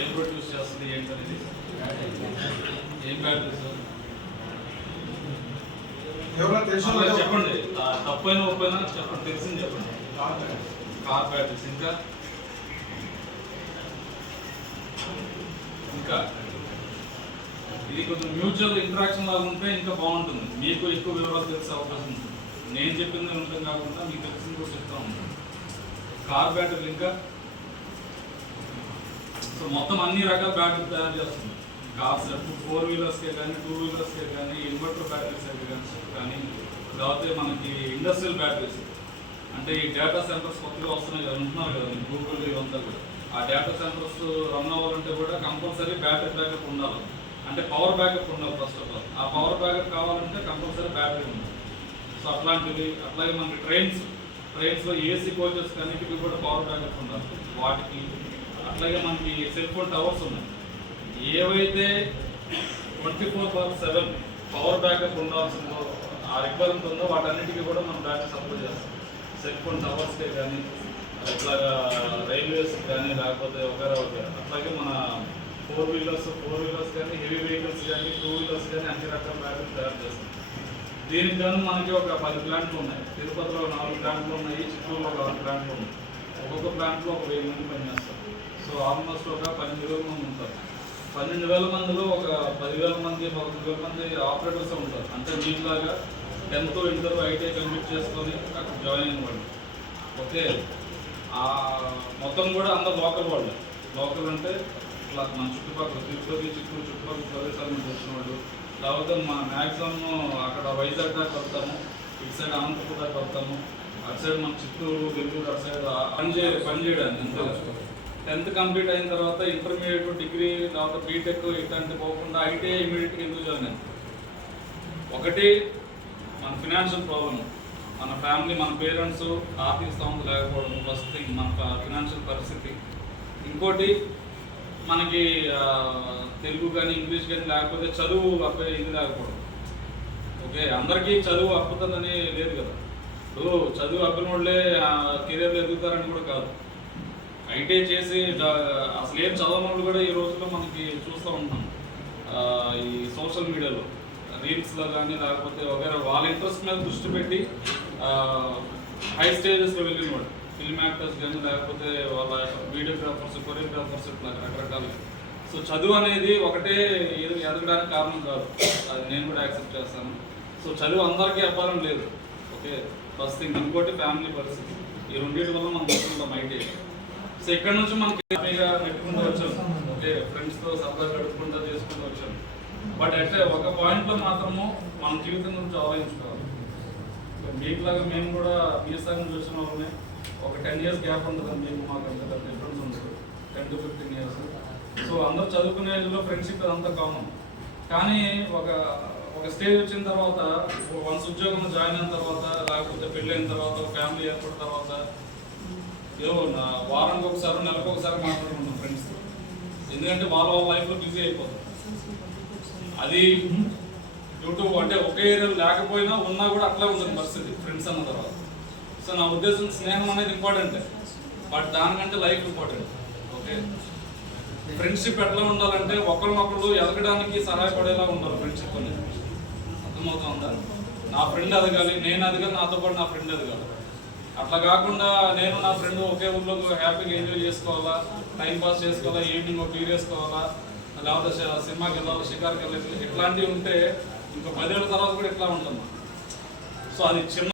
ఏం ప్రొడ్యూస్ చేస్తుంది ఏంటనేది ఏం బ్యాటరీస్ చెప్పండి. తప్పైనా ఒప్పైనా చెప్పండి, తెలిసింది చెప్పండి. కార్ బ్యాటరీస్ ఇంకా ఇంకా ఇది కొంచెం మ్యూచువల్ ఇంటరాక్షన్ లాగా ఉంటే ఇంకా బాగుంటుంది. మీకు ఎక్కువ వివరాలు తెలిసే అవకాశం ఉంటుంది. నేను చెప్పింది ఉంటుంది కాకుండా మీకు తెలిసింది కూడా చెప్తా ఉంటాను. కార్ బ్యాటరీలు ఇంకా సో మొత్తం అన్ని రకాల బ్యాటరీలు తయారు చేస్తుంది. కార్స్ 4 వీలర్స్కే కానీ 2 వీలర్స్కే కానీ ఇన్వర్టర్ బ్యాటరీస్ కానీ లేకపోతే మనకి ఇండస్ట్రియల్ బ్యాటరీస్ అంటే ఈ డేటా సెంటర్స్ కొత్తగా వస్తున్నాయి కదా, ఉంటున్నారు కదా గూగుల్ ఇవంతా కూడా. ఆ డేటా సెంటర్స్ రన్ అవ్వాలంటే కూడా కంపల్సరీ బ్యాటరీ బ్యాకప్ ఉండాలి. అంటే పవర్ బ్యాకప్ ఉండాలి ఫస్ట్ ఆఫ్ ఆల్. ఆ పవర్ బ్యాకప్ కావాలంటే కంపల్సరీ బ్యాటరీ ఉండాలి. సో అట్లాంటివి. అట్లాగే మనకి ట్రైన్స్లో ఏసీ కోచెస్ అన్నిటికీ కూడా పవర్ బ్యాకప్ ఉండాలి వాటికి. అట్లాగే మనకి సెల్ ఫోన్ టవర్స్ ఉన్నాయి. ఏవైతే 24/7 పవర్ బ్యాకప్ ఉండాల్సిందో ఆ రిక్వైర్మెంట్ ఉందో వాటన్నిటికీ కూడా మనం బ్యాటరీ సప్లై చేస్తాం. సెల్ ఫోన్ టవర్స్కే కానీ అట్లాగా రైల్వేస్ కానీ లేకపోతే వగేరా. అట్లాగే మన 4 వీలర్స్ కానీ హెవీ వెహికల్స్ కానీ 2 వీలర్స్ కానీ అన్ని రకాల బ్యాటరీలు తయారు చేస్తాం. దీనికి కానీ మనకి ఒక 10 ప్లాంట్లు ఉన్నాయి. తిరుపతిలో 4 ప్లాంట్లు ఉన్నాయి, చిత్తూరులో 4 ప్లాంట్లు ఉన్నాయి. ఒక్కొక్క ప్లాంట్లో ఒక 1000 మంది పనిచేస్తారు. సో ఆల్మోస్ట్ ఒక 12,000 మంది ఉంటారు. 12,000 మందిలో ఒక 10,000 మంది 11,000 మంది ఆపరేటర్స్ ఉంటారు. అంటే మీలాగా 10th ఇంటర్ ఐటీఐ కంప్లీట్ చేసుకొని అక్కడ జాయిన్ అయిన వాళ్ళు. ఓకే, మొత్తం కూడా అందరు లోకల్ వాళ్ళు. లోకల్ అంటే ఇట్లా మన చుట్టుపక్కల తిరుపతి చిత్తూరు చుట్టుపక్కల ప్రదేశాల నుంచి వచ్చిన వాళ్ళు. లేకపోతే మా మ్యాక్సిమం అక్కడ వైజాగ్ దాకా వెళ్తాము, ఇటు సైడ్ అనంతపురం దాకా వెళ్తాము, అటు సైడ్ మన చిత్తూరు నెల్లూరు అటు సైడ్ పని చేయడానికి అంతే. 10th కంప్లీట్ అయిన తర్వాత ఇంటర్మీడియట్ డిగ్రీ లేకపోతే బీటెక్ ఇట్లాంటి పోకుండా ఐటీఐ ఇమీడియట్గా ఎందుకు జాయిన్ అయింది? ఒకటి మన ఫినాన్షియల్ ప్రాబ్లమ్, మన ఫ్యామిలీ మన పేరెంట్స్ ఆర్థిక స్థోమత లేకపోవడం ఫస్ట్ థింగ్, మన ఫినాన్షియల్ పరిస్థితి. ఇంకోటి మనకి తెలుగు కానీ ఇంగ్లీష్ కానీ లేకపోతే చదువు ఇది లేకపోవడం. ఓకే, అందరికీ చదువు అప్పుతుందని లేదు కదా. ఇప్పుడు చదువు అప్పిన వాళ్ళే కెరీర్లో ఎదుగుతారని కూడా కాదు. ఐటీఐ చేసి అసలు ఏం చదవని వాళ్ళు కూడా ఈ రోజుల్లో మనకి చూస్తూ ఉంటాం. ఈ సోషల్ మీడియాలో రీల్స్లో కానీ లేకపోతే వగేరా వాళ్ళ ఇంట్రెస్ట్ మీద దృష్టి పెట్టి హై స్టేజెస్లో వెళ్ళిన వాళ్ళు ఫిల్మ్ యాక్టర్స్ కానీ లేకపోతే వాళ్ళ వీడియోగ్రాఫర్స్ కొరియోగ్రాఫర్స్ ఇట్లా రకరకాలుగా. సో చదువు అనేది ఒకటే ఎదగడానికి కారణం కాదు, అది నేను కూడా యాక్సెప్ట్ చేస్తాను. సో చదువు అందరికీ అవ్వాలని లేదు. Okay, first thing. ఇంకోటి ఫ్యామిలీ పరిస్థితి. ఈ రెండింటి వల్ల మనం తీసుకుంటాం ఐటీఐ. సో ఇక్కడ నుంచి మనకి హ్యాపీగా పెట్టుకుంటూ వచ్చాం. ఓకే, ఫ్రెండ్స్తో సరదా గడుపుకుంటూ చేసుకుంటూ వచ్చాం. బట్ అయితే ఒక పాయింట్లో మాత్రము మన జీవితం గురించి ఆలోచించుకోవాలి. మీకులాగా మేము కూడా బీఎస్ఆర్ నుంచి వచ్చిన వాళ్ళని ఒక 10 years గ్యాప్ ఉంటుంది. మీకు మాకు అంత డిఫరెన్స్ ఉంటుంది, 10 to 15 years. సో అందరూ చదువుకునే ఏజ్లో ఫ్రెండ్షిప్ అదంతా కామన్. కానీ ఒక స్టేజ్ వచ్చిన తర్వాత, వన్స్ ఉద్యోగంలో జాయిన్ అయిన తర్వాత లేకపోతే పెళ్ళి అయిన తర్వాత ఫ్యామిలీ ఏర్పడిన తర్వాత ఏదో వారానికి ఒకసారి నెలకు ఒకసారి మాట్లాడుకుంటాం ఫ్రెండ్స్. ఎందుకంటే వాళ్ళ లైఫ్లో బిజీ అయిపోతాం. అది డ్యూ టు అంటే ఒకే ఏరియాలో లేకపోయినా ఉన్నా కూడా అట్లా ఉంటుంది పరిస్థితి ఫ్రెండ్స్ అన్న తర్వాత. సో నా ఉద్దేశం స్నేహం అనేది ఇంపార్టెంటే, బట్ దానికంటే లైఫ్ ఇంపార్టెంట్. ఓకే, ఫ్రెండ్షిప్ ఎట్లా ఉండాలంటే ఒకరినొకరు ఎదగడానికి సహాయపడేలా ఉండాలి ఫ్రెండ్షిప్ అనేది. అర్థమవుతుందా? నా ఫ్రెండ్ ఎదగాలి, నేను ఎదగాలి, నాతో పాటు నా ఫ్రెండ్ ఎదగాలి. అట్లా కాకుండా నేను నా ఫ్రెండ్ ఒకే ఊళ్ళో హ్యాపీగా ఎంజాయ్ చేసుకోవాలా, టైం పాస్ చేసుకోవాలా, ఈవినింగ్ ఒక టీ వేసుకోవాలా, లేకపోతే సినిమాకి వెళ్ళాలి, షికార్కి వెళ్ళాలి, ఇట్లాంటివి ఉంటే ఇంకో 10 ఏళ్ళ తర్వాత కూడా ఇట్లా ఉంటుంది. సో అది చిన్న